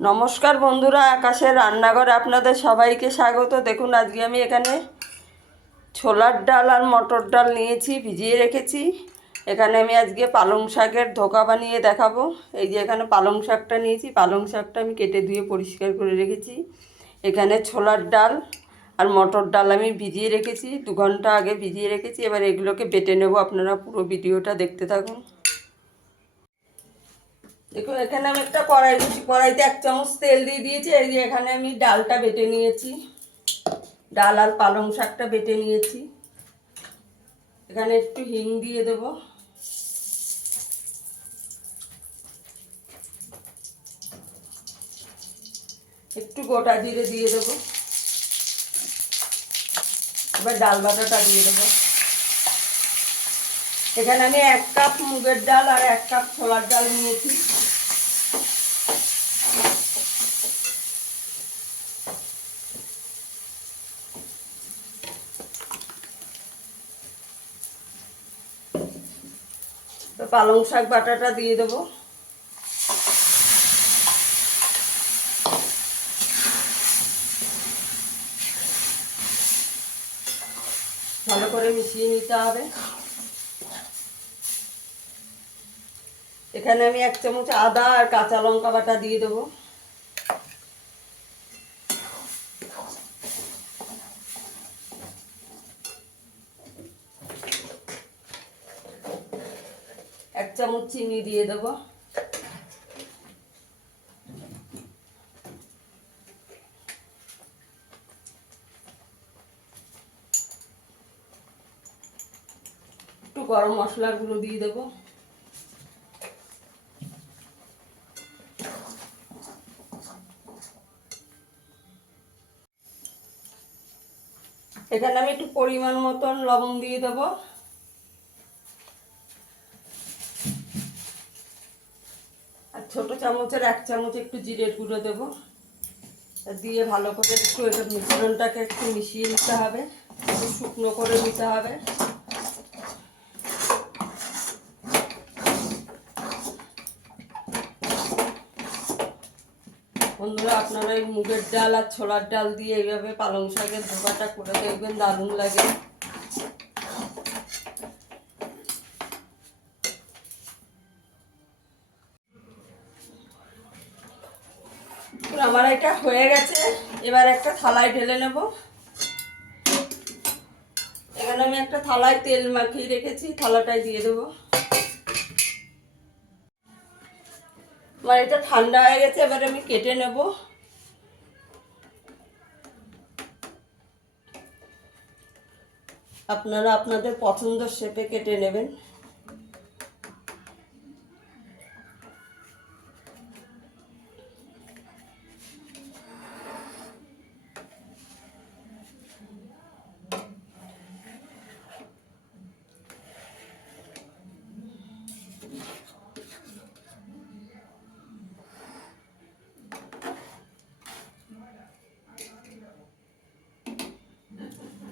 নমস্কার বন্ধুরা, আকাশের রান্নাঘরে আপনাদের সবাইকে স্বাগত। দেখুন আজকে আমি এখানে ছোলার ডাল আর মটর ডাল নিয়েছি, ভিজিয়ে রেখেছি। এখানে আমি আজকে পালং শাকের ধোকা বানিয়ে দেখাবো। এই যে এখানে পালং শাকটা নিয়েছি, পালং শাকটা আমি কেটে ধুয়ে পরিষ্কার করে রেখেছি। এখানে ছোলার ডাল আর মটর ডাল আমি ভিজিয়ে রেখেছি, 2 ঘন্টা আগে ভিজিয়ে রেখেছি। এবার এগুলোকে বেটে নেব, আপনারা পুরো ভিডিওটা দেখতে থাকুন। দেখুন এখানে আমি একটা কড়াইতে 1 চামচ তেল দিয়ে দিয়েছি। এই যে এখানে আমি ডালটা বেটে নিয়েছি, ডাল আর পালং শাকটা বেটে নিয়েছি। এখানে একটু হিং দিয়ে দেব, একটু গোটা জিরে দিয়ে দেব। এবার ডাল বাটাটা দিয়ে দেবো। এখানে আমি 1 কাপ মুগের ডাল আর 1 কাপ ছোলার ডাল নিয়েছি। তো পালং শাক বাটাটা দিয়ে দেবো। ভালো করে মিশিয়ে নিতে হবে। এখানে আমি 1 চামচ আদা আর কাঁচা লঙ্কা বাটা দিয়ে দেবো। এক চামচ চিনি দিয়ে দেবো। একটু গরম মশলার গুঁড়ো দিয়ে দেবো। এখানে আমি একটু পরিমাণ মতন লবণ দিয়ে দেবো। আর ছোট চামচের 1 চামচ একটু জিরের গুঁড়ো দেবো। দিয়ে ভালো করে একটু এটা মিশ্রণটাকে একটু মিশিয়ে নিতে হবে, একটু শুকনো করে নিতে হবে। বন্ধুরা, আপনারা এই মুগের ডাল আর ছোলার ডাল দিয়ে এইভাবে পালং শাকের ধোকাটা করে দেখবেন, দারুণ লাগে। আমার এটা হয়ে গেছে। এবার একটা থালায় ঢেলে নেব। এখানে আমি একটা থালায় তেল মাখিয়ে রেখেছি, থালাটায় দিয়ে দেবো। আমার এটা ঠান্ডা হয়ে গেছে, এবার আমি কেটে নেব। আপনারা আপনাদের পছন্দের শেপে কেটে নেবেন।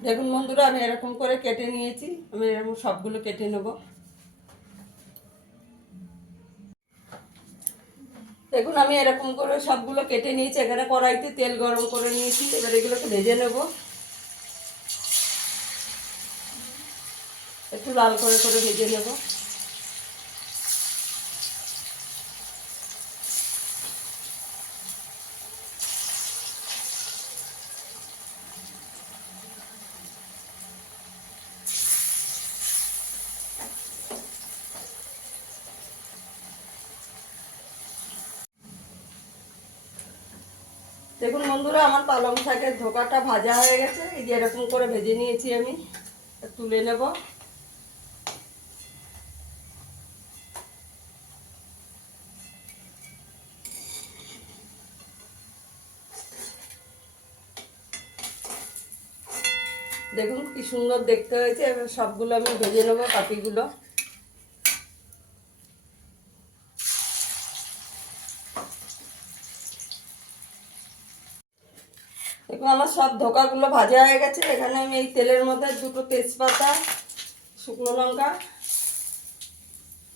দেখুন বন্ধুরা, আমি এরকম করে কেটে নিয়েছি। আমি এরকম সবগুলো কেটে নেব। দেখুন আমি এরকম করে সবগুলো কেটে নিয়েছি। এখানে কড়াইতে তেল গরম করে নিয়েছি। এবার এগুলোকে ভেজে নেব, একটু লাল করে করে ভেজে নেব। দেখুন বন্ধুরা, আমার পালং শাকের ধোকাটা ভাজা হয়ে গেছে। এই যে এরকম করে ভেজে নিয়েছি, আমি তুলে নেব। দেখুন কি সুন্দর দেখতে হয়েছে। এবার সবগুলো আমি ভেজে নেব, পাতিগুলো। দেখুন আমার সব ধোকাগুলো ভাজা হয়ে গেছে। এখানে আমি এই তেলের মধ্যে 2টো তেজপাতা, শুকনো লঙ্কা,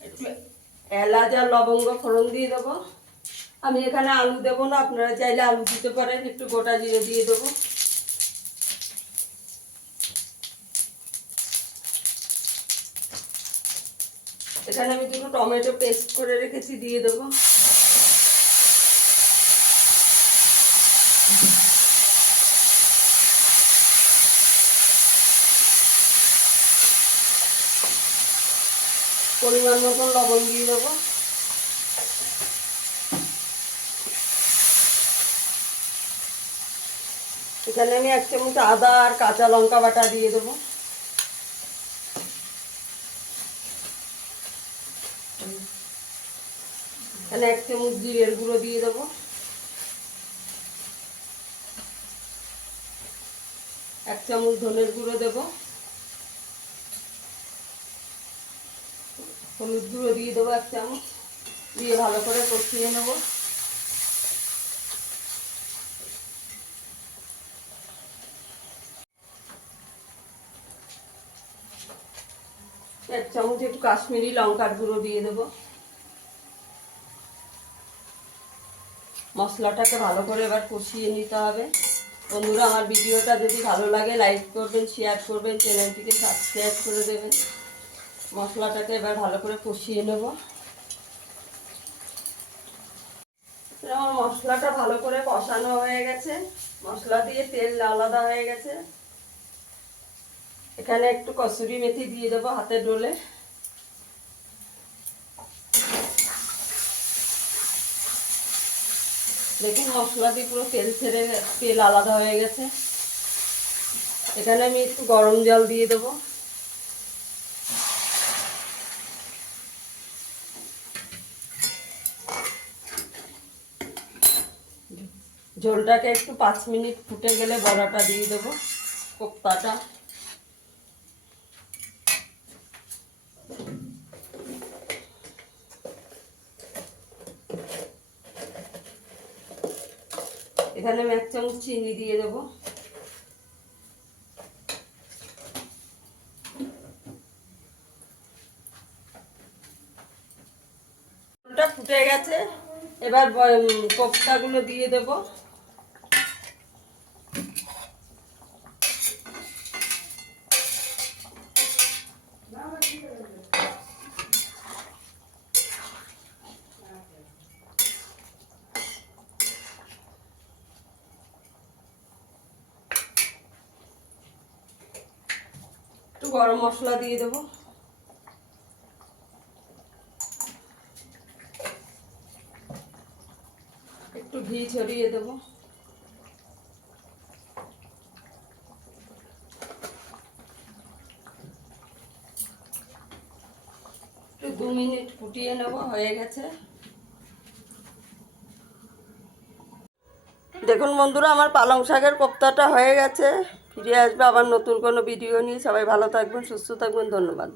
একটু এলাচ আর লবঙ্গ ফোড়ন দিয়ে দেবো। আমি এখানে আলু দেবো না, আপনারা চাইলে আলু দিতে পারেন। একটু গোটা জিরে দিয়ে দেবো। এখানে আমি দুটো টমেটো পেস্ট করে রেখেছি, দিয়ে দেবো। পরিমাণ মতন লবণ দিয়ে দেবো। এখানে আমি 1 চামচ আদা আর কাঁচা লঙ্কা বাটা দিয়ে দেবো। এখানে 1 চামচ জিরের গুঁড়ো দিয়ে দেবো। 1 চামচ ধনের গুঁড়ো দেবো। হলুদ গুঁড়ো দিয়ে দেবো 1 চামচ, দিয়ে ভালো করে কষিয়ে নেব। এক চামচ একটু কাশ্মীরি লঙ্কার গুঁড়ো দিয়ে দেবো। মশলাটাকে ভালো করে এবার কষিয়ে নিতে হবে। বন্ধুরা, আমার ভিডিওটা যদি ভালো লাগে লাইক করবেন, শেয়ার করবেন, চ্যানেলটিকে সাবস্ক্রাইব করে দেবেন। মশলাটাকে এবার ভালো করে কষিয়ে নেব। আমার মশলাটা ভালো করে কষানো হয়ে গেছে, মশলা দিয়ে তেল আলাদা হয়ে গেছে। এখানে একটু কসুরি মেথি দিয়ে দেবো হাতে ডলে। দেখুন মশলা দিয়ে পুরো তেল ছেড়ে, তেল আলাদা হয়ে গেছে। এখানে আমি একটু গরম জল দিয়ে দেবো। ঝোলটাকে একটু 5 মিনিট ফুটে গেলে বড়াটা দিয়ে দেবো, কোপ্তাটা। এখানে আমি 1 চামচ চিনি দিয়ে দেবো। ঝোলটা ফুটে গেছে, এবার কোপ্তাগুলো দিয়ে দেবো। একটু গরম মশলা দিয়ে দেবো। একটু ঘি ছড়িয়ে দেবো। একটু 2 মিনিট ফুটিয়ে নেব, হয়ে গেছে। দেখুন বন্ধুরা, আমার পালং শাকের কোপ্তাটা হয়ে গেছে। ফিরে আসবে আবার নতুন কোনো ভিডিও নিয়ে। সবাই ভালো থাকবেন, সুস্থ থাকবেন, ধন্যবাদ।